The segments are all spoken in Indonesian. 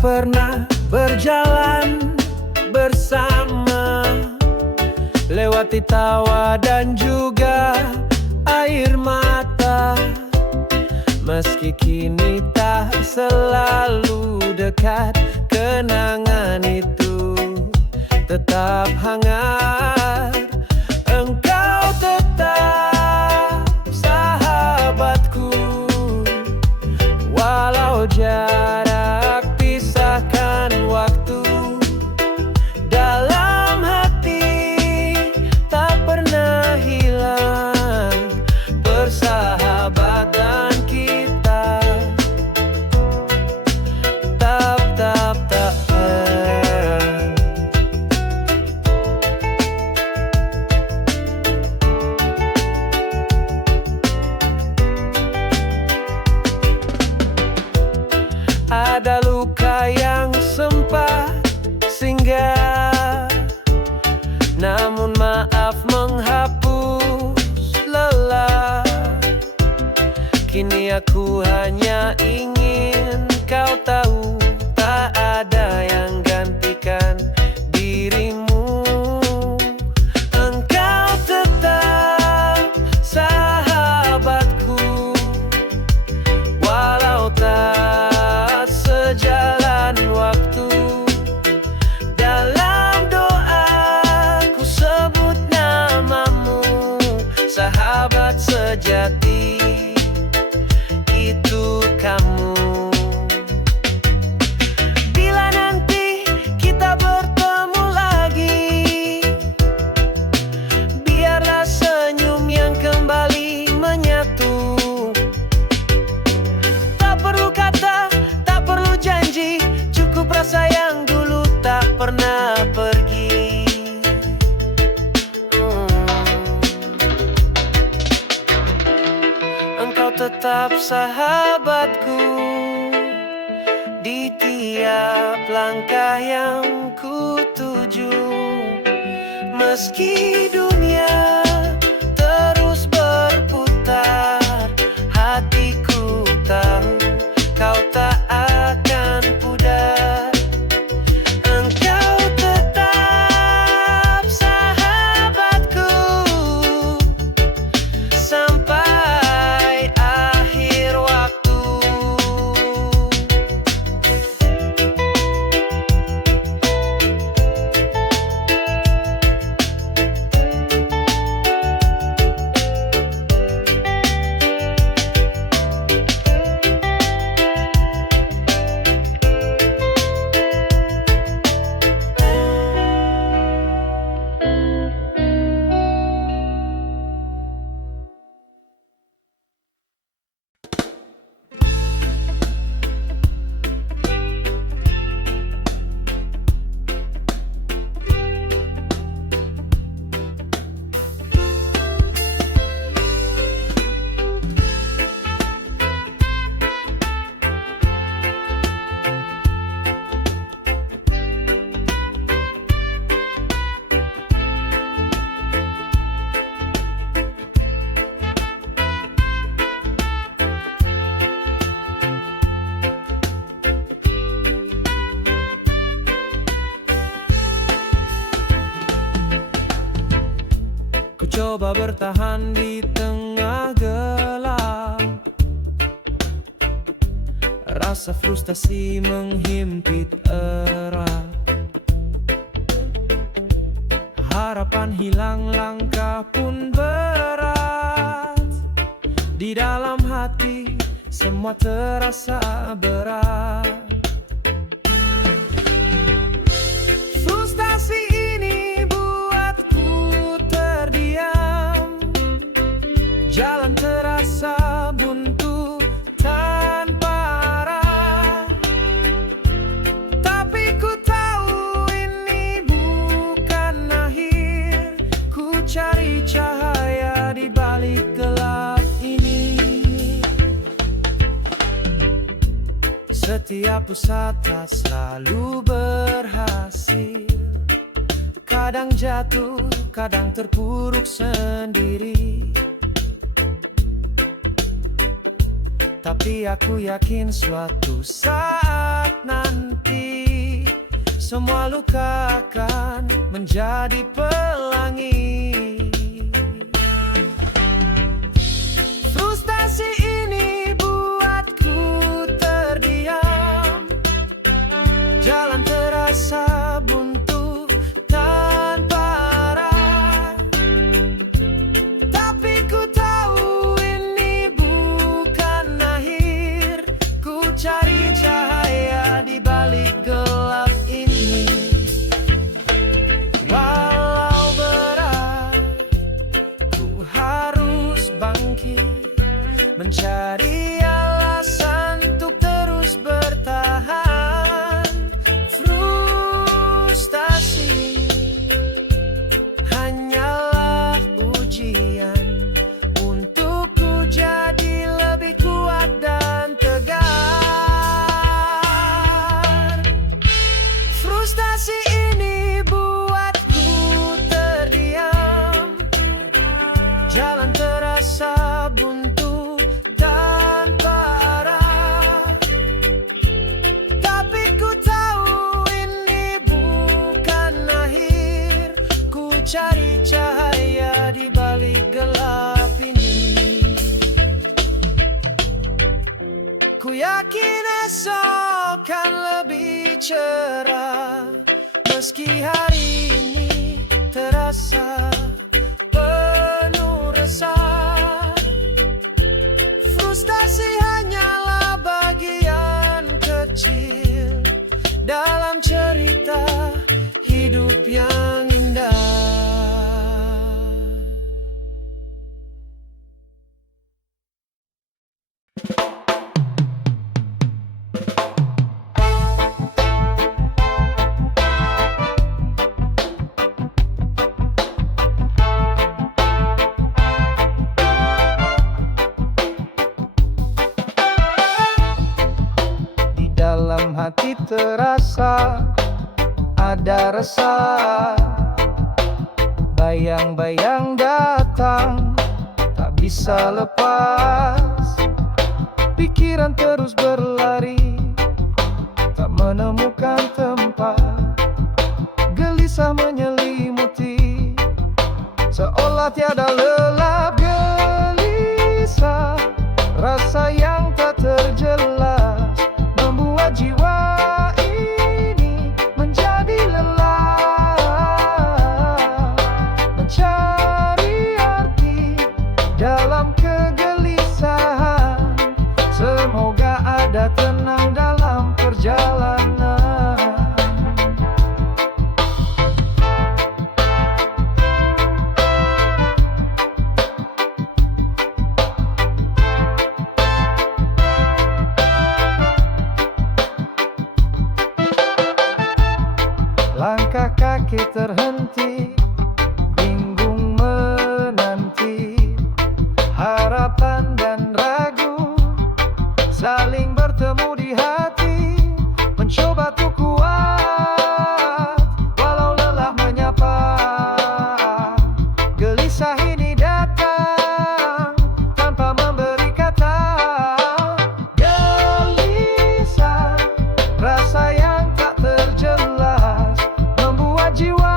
pernah berjalan bersama, lewati tawa dan juga air mata. Meski kini tak selalu dekat, kenangan itu tetap hangat. Engkau tetap sahabatku, walau jarak pisahkan waktu. Dalam hati tak pernah hilang persahabatan kita. Ada luka yang sempat singgah, namun maaf menghapus lelah. Kini aku hanya ingin kau tahu, tak ada yang gantikan dirimu. Engkau tetap sahabatku, walau tak sejalan waktu. Dalam doaku sebut namamu, sahabat sejati itu kamu. Bila nanti kita bertemu lagi, biarlah senyum yang kembali menyatu. Tak perlu kata, tak perlu janji, cukup rasa yang dulu tak pernah pergi. Engkau tetap sahabatku di tiap langkah yang ku tuju. Meski dunia terus berputar, hatiku tahu kau tak akan pudar. Engkau tetap sahabatku sampai akhir waktu. Ku coba bertahan di tengah gelap, rasa frustasi menghimpit erat. Harapan hilang, langkah pun berat. Di dalam hati semua terasa berat. Frustasi ini buatku terdiam, jalan terasa buntu tanpa arah. Tapi ku tahu ini bukan akhir, ku cari cahaya di balik gelap ini. Setiap usaha tak selalu berhasil, kadang jatuh, kadang terpuruk sendiri. Tapi aku yakin suatu saat nanti semua luka akan menjadi pelangi. Frustasi ini buatku terdiam, jalan terasa buntu tanpa arah. Tapi ku tahu ini bukan akhir, ku cari cahaya di balik gelap ini. Walau berat, ku harus bangkit, mencari alasan untuk terus bertahan. Frustasi hanyalah ujian untukku jadi lebih kuat dan tegar. Frustasi ini buatku terdiam, jalan terasa buntu tanpa arah. Tapi ku tahu ini bukan akhir, ku cari cahaya di balik gelap ini. Ku yakin esok kan lebih cerah, meski hari ini terasa penuh resah. Frustasi hanyalah bagian kecil dalam cerita hidup yang indah. Dalam hati terasa ada resah, bayang-bayang datang tak bisa lepas. Pikiran terus berlari, tak menemukan tempat. Gelisah menyelimuti, seolah tiada lelap. Gelisah, rasa yang tak terjelas membuat jiwa ini menjadi lelah. Mencari arti dalam kegelisahan, semoga ada tenang dalam perjalanan. Langkah kaki terhenti, bingung menanti. Harapan dan ragu saling bertemu di hati, mencoba untuk kuat walau lelah menyapa. Gelisah ini datang tanpa memberi kata. Gelisah, rasa yang tak terjelas membuat jiwa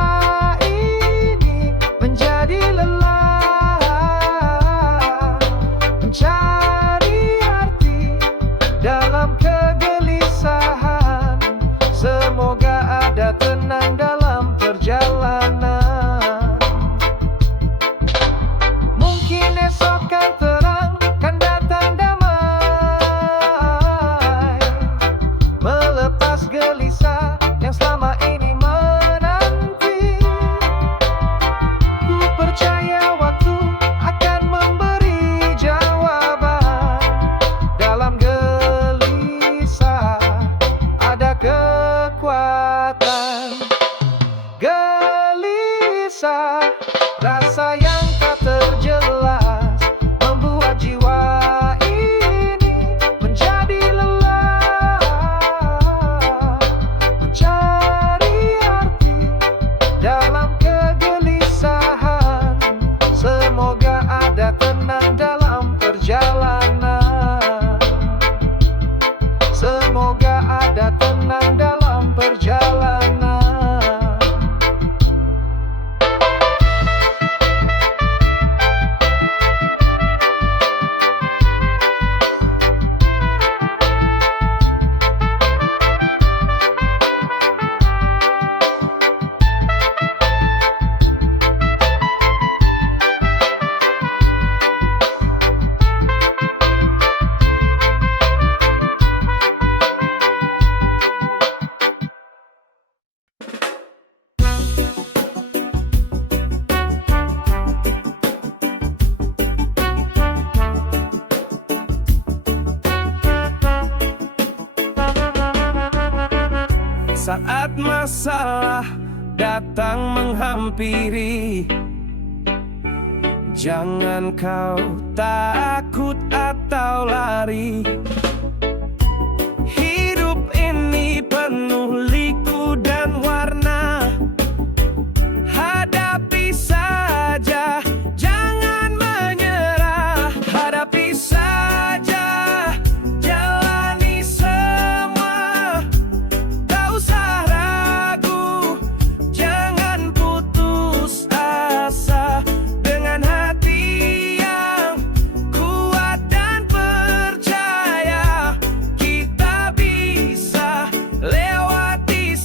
ini menjadi lelah. Mencari arti dalam kegelisahan, semoga ada tenang dalam perjalanan. Mungkin esok kan terang, kan datang damai, melepas gelisah yang selama ini menanti. Ku percaya waktu akan memberi jawaban. Dalam gelisah ada kekuatan. Gelisah, rasa yang tak terjelas membuat jiwa ini menjadi lelah. Mencari arti dalam kegelisahan, semoga ada tenang dalam perjalanan. datang menghampiri. Jangan kau takut atau lari. Hidup ini penuh liku dan warna. Hadapi saja, jangan menyerah. Hadapi saja, jalani semua. Tak usah ragu, jangan putus asa. Dengan hati yang kuat dan percaya, kita bisa lewati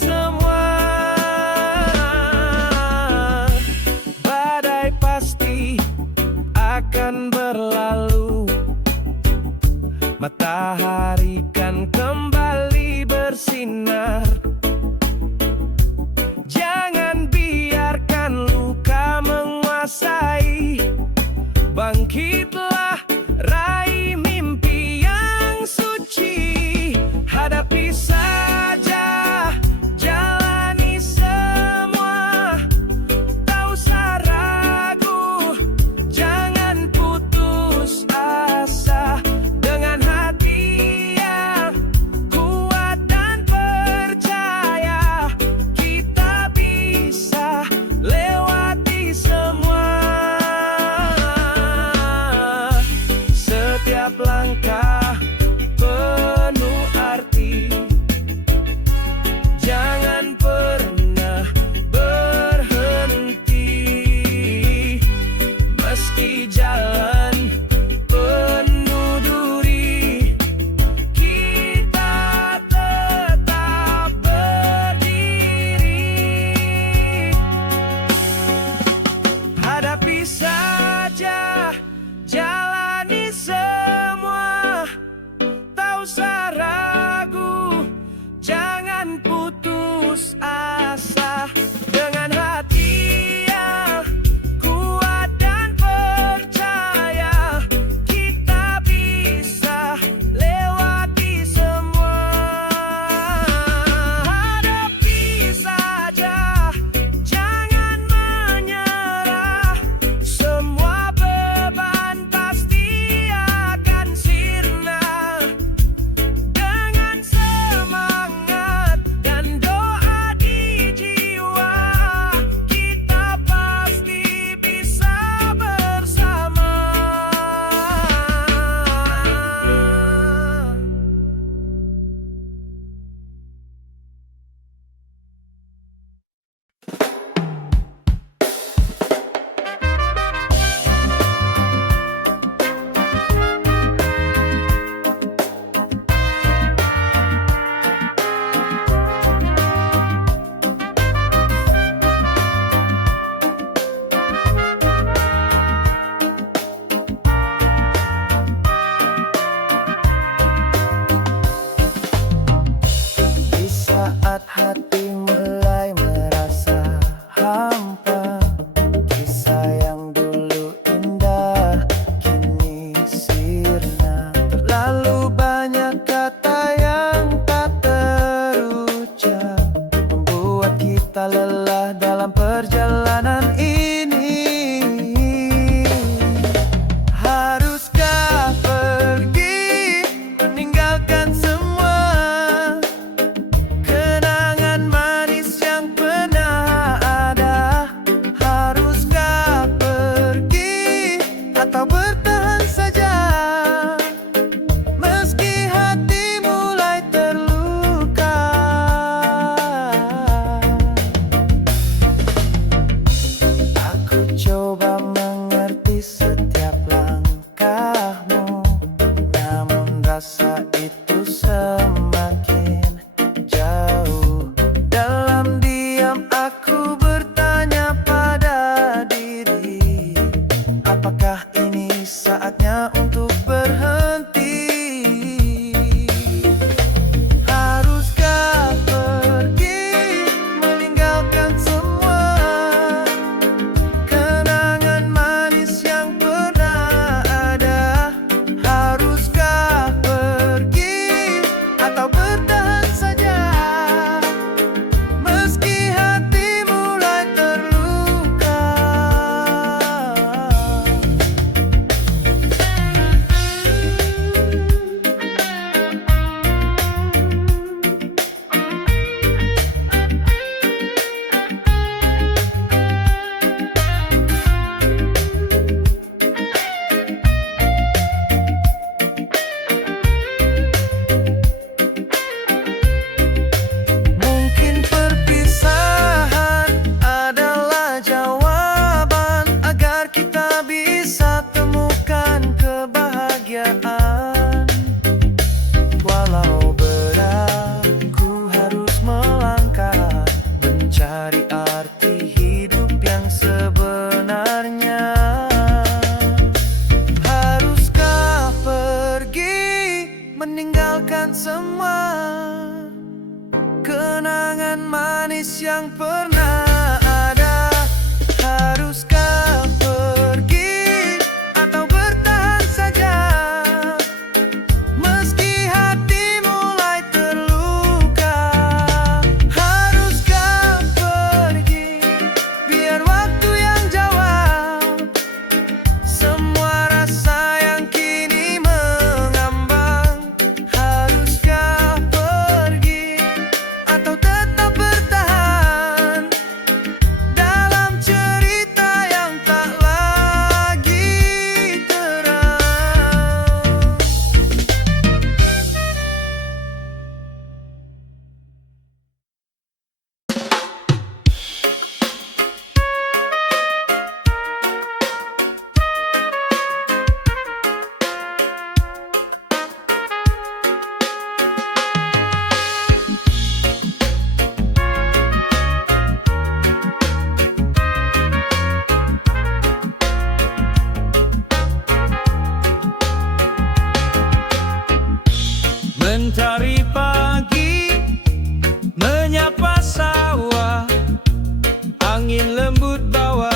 lembut bawa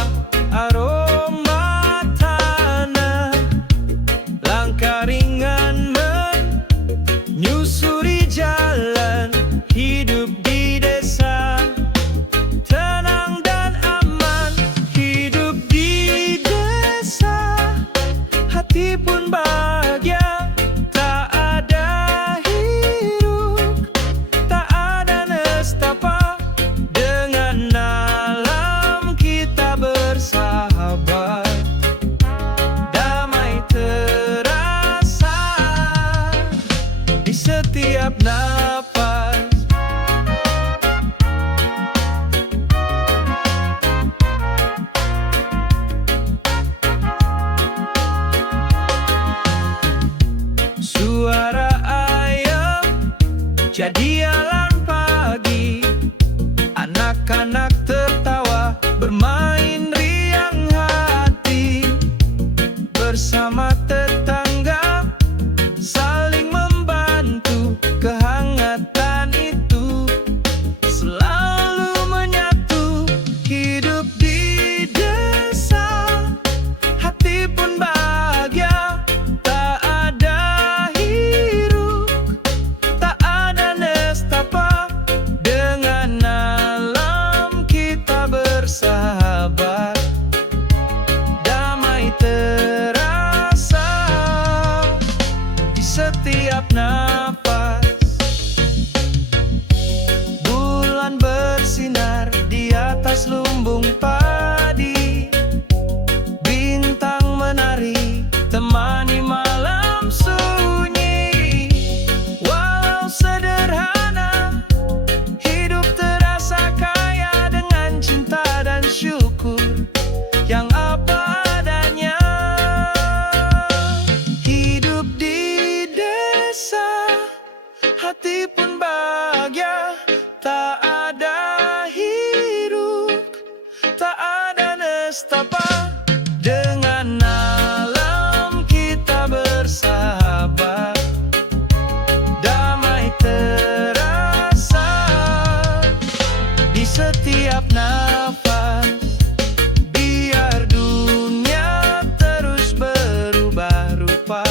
aroma tanah. Langkah ringan menyusuri jalan, hidup di desa tenang dan aman. Hidup di desa, hati pun bahagia. Tak ada hiruk, tak ada nestapa. Dengan alam kita bersahabat, damai terasa di setiap napas. Suara ayam jadi alarm pagi, anak-anak tertawa bermain riang hati. Bersama tetangga saling membantu, kehangatan itu selalu menyatu. Hidup di desa, hati pun bahagia. Tak ada hiruk, tak ada nestapa. Dengan alam kita bersahabat, damai terasa di setiap napas. Bulan bersinar di atas lumbung padi, bintang menari temani malam sunyi. Walau sederhana, hidup terasa kaya dengan cinta dan syukur yang apa adanya. Hidup di desa, hati pun bahagia. Tak ada hiruk, tak ada nestapa. Dengan alam kita bersahabat, damai terasa di setiap nafas. Biar dunia terus berubah rupa,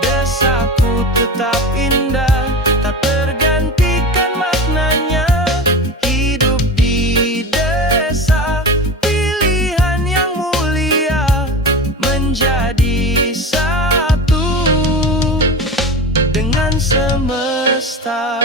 desaku tetap indah, tak tergantikan maknanya. Hidup di desa, pilihan yang mulia, menjadi satu dengan semesta.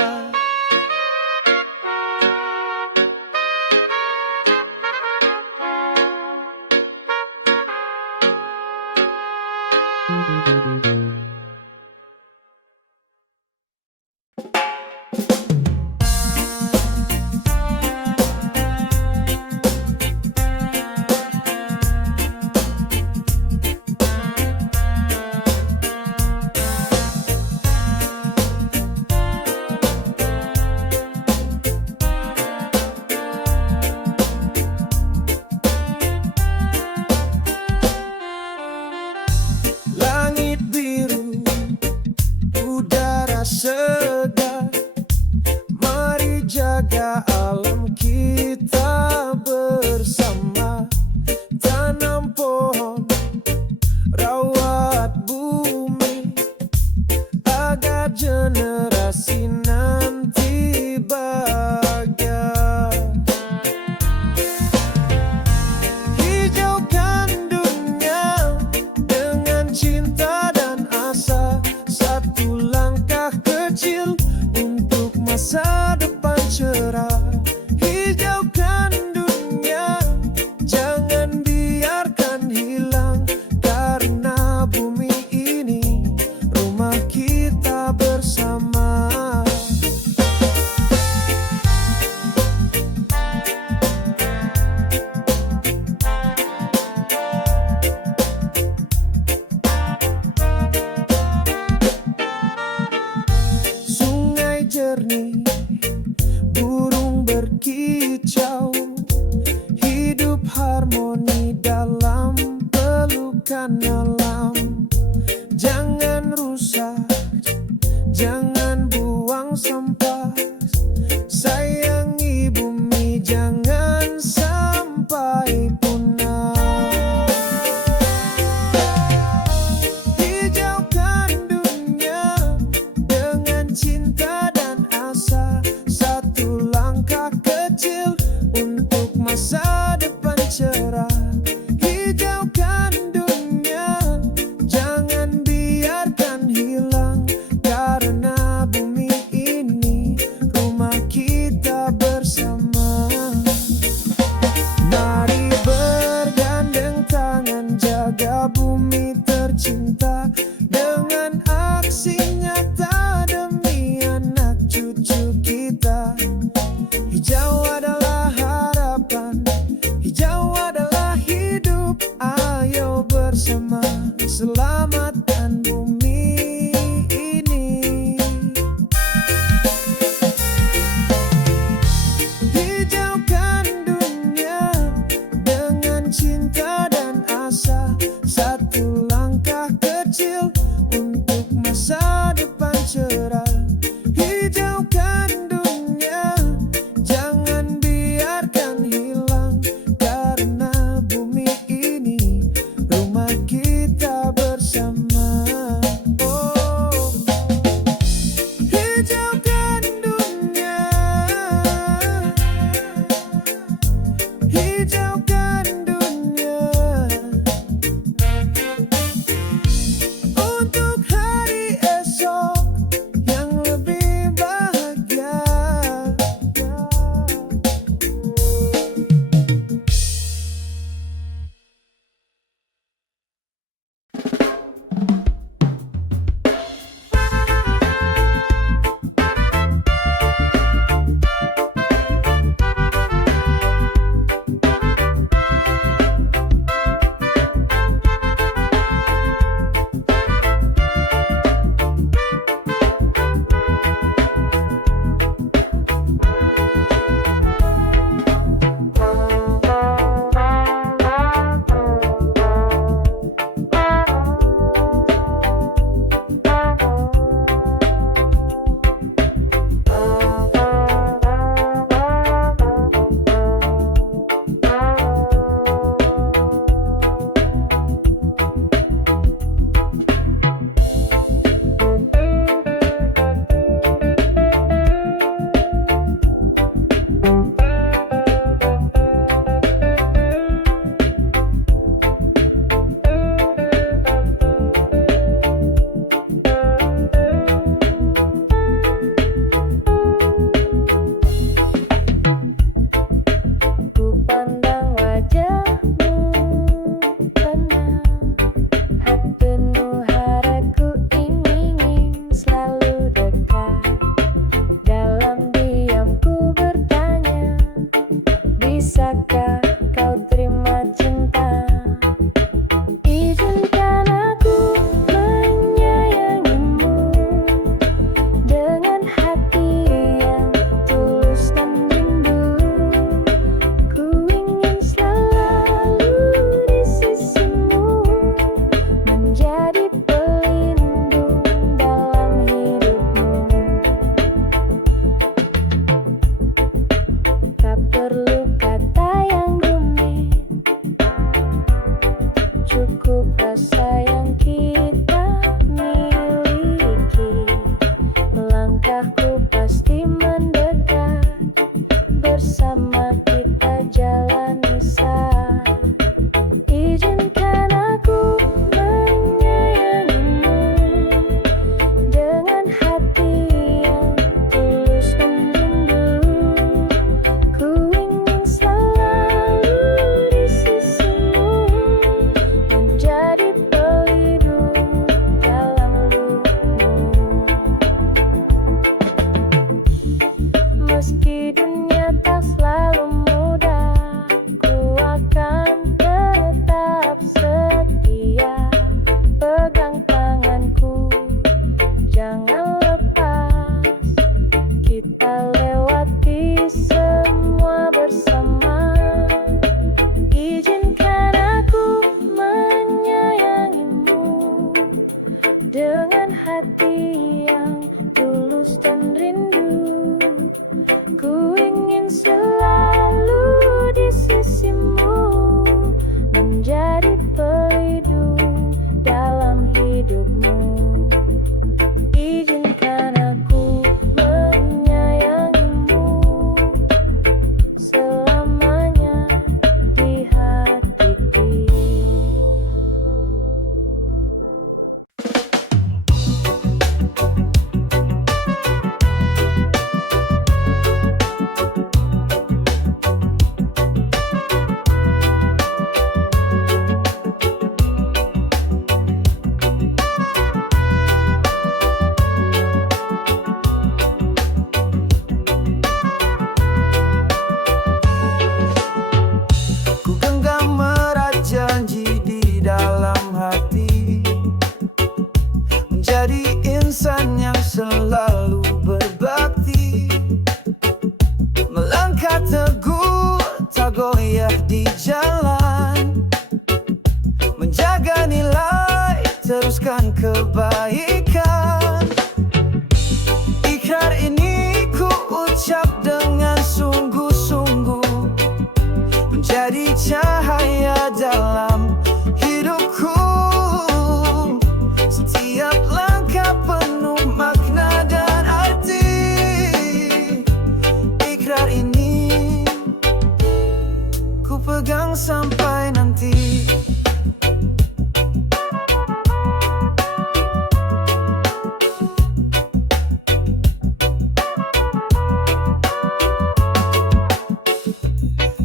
Langit biru, udara segar, mari jaga alam kita bersama. Tanam pohon, rawat bumi, agar generasi nanti bahagia. Hijaukan dunia dengan cinta dan asa, satu langkah kecil untuk masa depan cerah. Hijaukan dunia, jangan biarkan hilang, karena bumi ini rumah kita bersama. Sungai jernih, burung berkicau, hidup harmoni dalam pelukan alam. Jangan rusak, jangan buang sampah, sayangi bumi, jangan sampai selamatkan bumi ini. Hijaukan dunia dengan cinta dan asa, satu langkah kecil untuk masa depan cerah. Hijaukan dunia, jangan biarkan hilang, karena bumi ini rumah kita bersama. jalan, menjaga nilai, teruskan kebaikan. Ikrar ini ku ucap dengan sungguh-sungguh, menjadi cahaya dalam hidupku. Setiap langkah penuh makna dan arti. Ikrar ini ku pegang sampai nanti.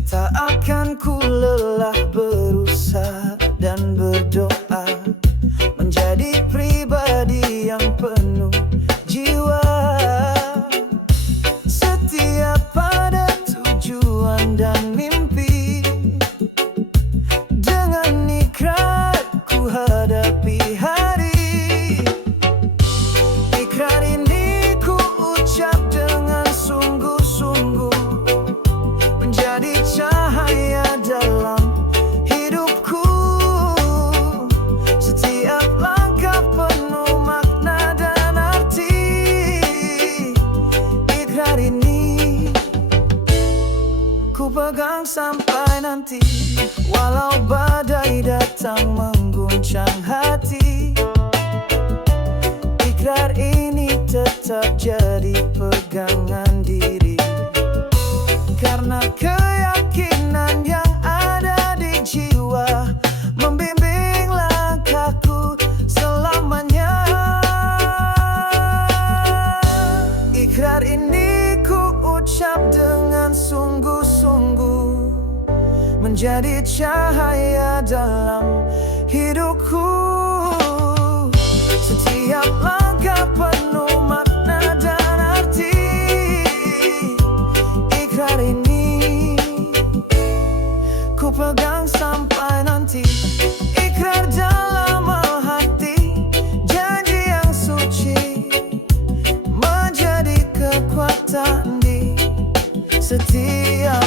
Tak akan ku lelah berusaha dan berdoa, menjadi pribadi yang penuh jiwa. Setia pada tujuan dan mimpi, dengan ikrar ku hadapi hari. Ikrar ini ku ucap dengan sungguh-sungguh, menjadi cahaya dalam hidupku. Setiap langkah penuh makna dan arti. Ikrar ini ku pegang sampai nanti. Walau badai datang mengguncang hati, ikrar ini tetap jadi pegangan diri. Karena keyakinan yang ada di jiwa membimbing langkahku selamanya. Ikrar ini ku ucap dengan sungguh-sungguh, menjadi cahaya dalam hidupku. Setiap langkah penuh makna dan arti. Ikrar ini ku pegang sampai nanti. Ikrar dalam hati, janji yang suci, menjadi kekuatan di setiap